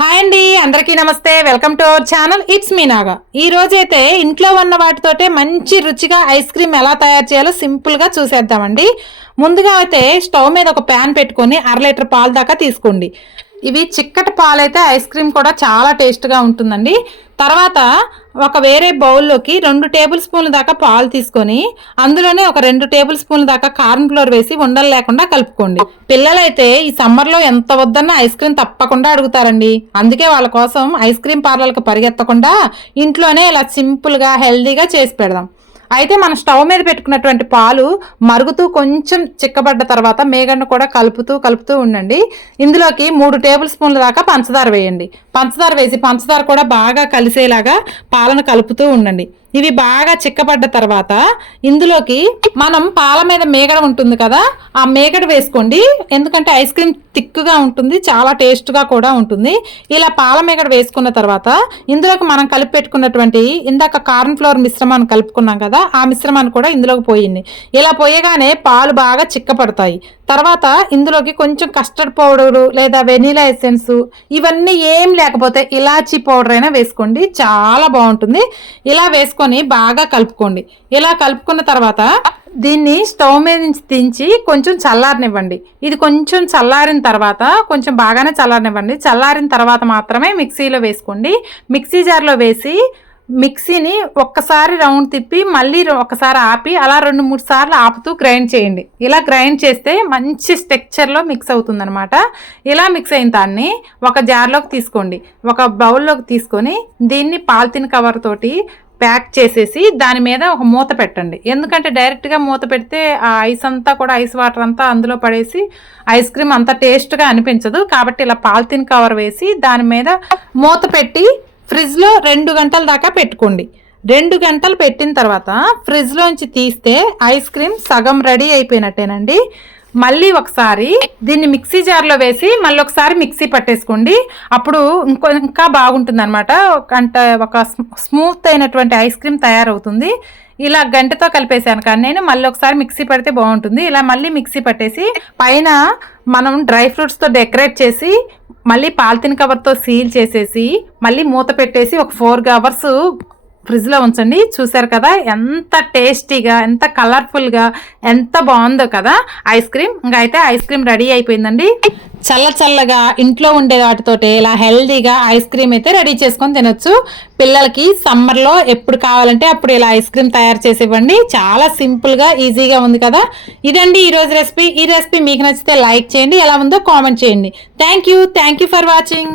Hi అండి అందరికీ నమస్తే. Welcome to our channel. It's me Naga. ఈ రోజైతే ఇంట్లో ఉన్న వాటితోటే మంచి రుచిగా ఐస్ క్రీమ్ ఎలా తయారు చేయాలో సింపుల్గా చూసేద్దామండి. ముందుగా అయితే స్టవ్ మీద ఒక ప్యాన్ పెట్టుకొని అర లీటర్ పాలు దాకా తీసుకోండి. ఇవి చిక్కటి పాలైతే ఐస్ క్రీమ్ కూడా చాలా టేస్ట్గా ఉంటుందండి. తర్వాత ఒక వేరే బౌల్లోకి రెండు టేబుల్ స్పూన్ల దాకా పాలు తీసుకొని అందులోనే ఒక రెండు టేబుల్ స్పూన్ల దాకా కార్న్ ఫ్లోర్ వేసి ఉండలు లేకుండా కలుపుకోండి. పిల్లలైతే ఈ సమ్మర్లో ఎంత వద్దన్న ఐస్ క్రీమ్ తప్పకుండా అడుగుతారండి. అందుకే వాళ్ళ కోసం ఐస్ క్రీమ్ పార్లర్కి పరిగెత్తకుండా ఇంట్లోనే ఇలా సింపుల్గా హెల్దీగా చేసి పెడదాం. అయితే మనం స్టవ్ మీద పెట్టుకున్నటువంటి పాలు మరుగుతూ కొంచెం చిక్కబడ్డ తర్వాత మేగడ్ను కూడా కలుపుతూ కలుపుతూ ఉండండి. ఇందులోకి మూడు టేబుల్ స్పూన్ల దాకా పంచదార వేయండి. పంచదార వేసి పంచదార కూడా బాగా కలిసేలాగా పాలను కలుపుతూ ఉండండి. ఇవి బాగా చిక్కబడ్డ తర్వాత ఇందులోకి మనం పాల మీద మేగడ ఉంటుంది కదా ఆ మేగడ వేసుకోండి. ఎందుకంటే ఐస్ క్రీమ్ థిక్గా ఉంటుంది చాలా టేస్ట్గా కూడా ఉంటుంది. ఇలా పాల మేగడ వేసుకున్న తర్వాత ఇందులోకి మనం కలిపి పెట్టుకున్నటువంటి ఇందాక కార్న్ ఫ్లోర్ మిశ్రమాన్ని కలుపుకున్నాం కదా ఆ మిశ్రమాన్ని కూడా ఇందులోకి పోయింది ఇలా పోయగానే పాలు బాగా చిక్కపడతాయి. తర్వాత ఇందులోకి కొంచెం కస్టర్డ్ పౌడరు లేదా వెనీలా ఎసెన్స్ ఇవన్నీ ఏం లేకపోతే ఇలాచీ పౌడర్ అయినా వేసుకోండి. చాలా బాగుంటుంది. ఇలా వేసుకొని బాగా కలుపుకోండి. ఇలా కలుపుకున్న తర్వాత దీన్ని స్టవ్ మీద నుంచి దించి కొంచెం చల్లారనివ్వండి. ఇది కొంచెం చల్లారిన తర్వాత కొంచెం బాగానే చల్లారనివ్వండి. చల్లారిన తర్వాత మాత్రమే మిక్సీలో వేసుకోండి. మిక్సీ జార్లో వేసి మిక్సీని ఒక్కసారి రౌండ్ తిప్పి మళ్ళీ ఒకసారి ఆపి అలా రెండు మూడు సార్లు ఆపుతూ గ్రైండ్ చేయండి. ఇలా గ్రైండ్ చేస్తే మంచి స్ట్రక్చర్లో మిక్స్ అవుతుందనమాట ఇలా మిక్స్ అయిన దాన్ని ఒక జార్లోకి తీసుకోండి. ఒక బౌల్లోకి తీసుకొని దీన్ని పాలిథిన్ కవర్ తోటి ప్యాక్ చేసేసి దాని మీద ఒక మూత పెట్టండి. ఎందుకంటే డైరెక్ట్గా మూత పెడితే ఆ ఐస్ అంతా కూడా ఐస్ వాటర్ అంతా అందులో పడేసి ఐస్ క్రీమ్ అంత టేస్ట్గా అనిపించదు. కాబట్టి ఇలా పాలిథిన్ కవర్ వేసి దాని మీద మూత పెట్టి ఫ్రిడ్జ్లో రెండు గంటల దాకా పెట్టుకోండి. రెండు గంటలు పెట్టిన తర్వాత ఫ్రిడ్జ్లోంచి తీస్తే ఐస్ క్రీమ్ సగం రెడీ అయిపోయినట్టేనండి. మళ్ళీ ఒకసారి దీన్ని మిక్సీ జార్లో వేసి మళ్ళీ ఒకసారి మిక్సీ పట్టేసుకోండి. అప్పుడు ఇంకో ఇంకా బాగుంటుంది అనమాట అంటే ఒక స్మూత్ అయినటువంటి ఐస్ క్రీమ్ తయారవుతుంది. ఇలా గంటతో కలిపేసాను కానీ నేను మళ్ళీ ఒకసారి మిక్సీ పడితే బాగుంటుంది. ఇలా మళ్ళీ మిక్సీ పట్టేసి పైన మనం డ్రై ఫ్రూట్స్తో డెకరేట్ చేసి మళ్ళీ పాలిథిన్ కవర్తో సీల్ చేసేసి మళ్ళీ మూత పెట్టేసి ఒక ఫోర్ అవర్స్ ఫ్రిడ్జ్లో ఉంచండి. చూసారు కదా? ఎంత టేస్టీగా ఎంత కలర్ఫుల్గా ఎంత బాగుందో కదా ఐస్ క్రీమ్. ఇంకా అయితే ఐస్ క్రీమ్ రెడీ అయిపోయిందండి. చల్ల చల్లగా ఇంట్లో ఉండే వాటితోటి ఇలా హెల్దీగా ఐస్ క్రీమ్ అయితే రెడీ చేసుకొని తినొచ్చు. పిల్లలకి సమ్మర్లో ఎప్పుడు కావాలంటే అప్పుడు ఇలా ఐస్ క్రీమ్ తయారు చేసి ఇవ్వండి. చాలా సింపుల్గా ఈజీగా ఉంది కదా? ఇదండి ఈరోజు రెసిపీ. ఈ రెసిపీ మీకు నచ్చితే లైక్ చేయండి ఎలా ఉందో కామెంట్ చేయండి. Thank you. Thank you for watching.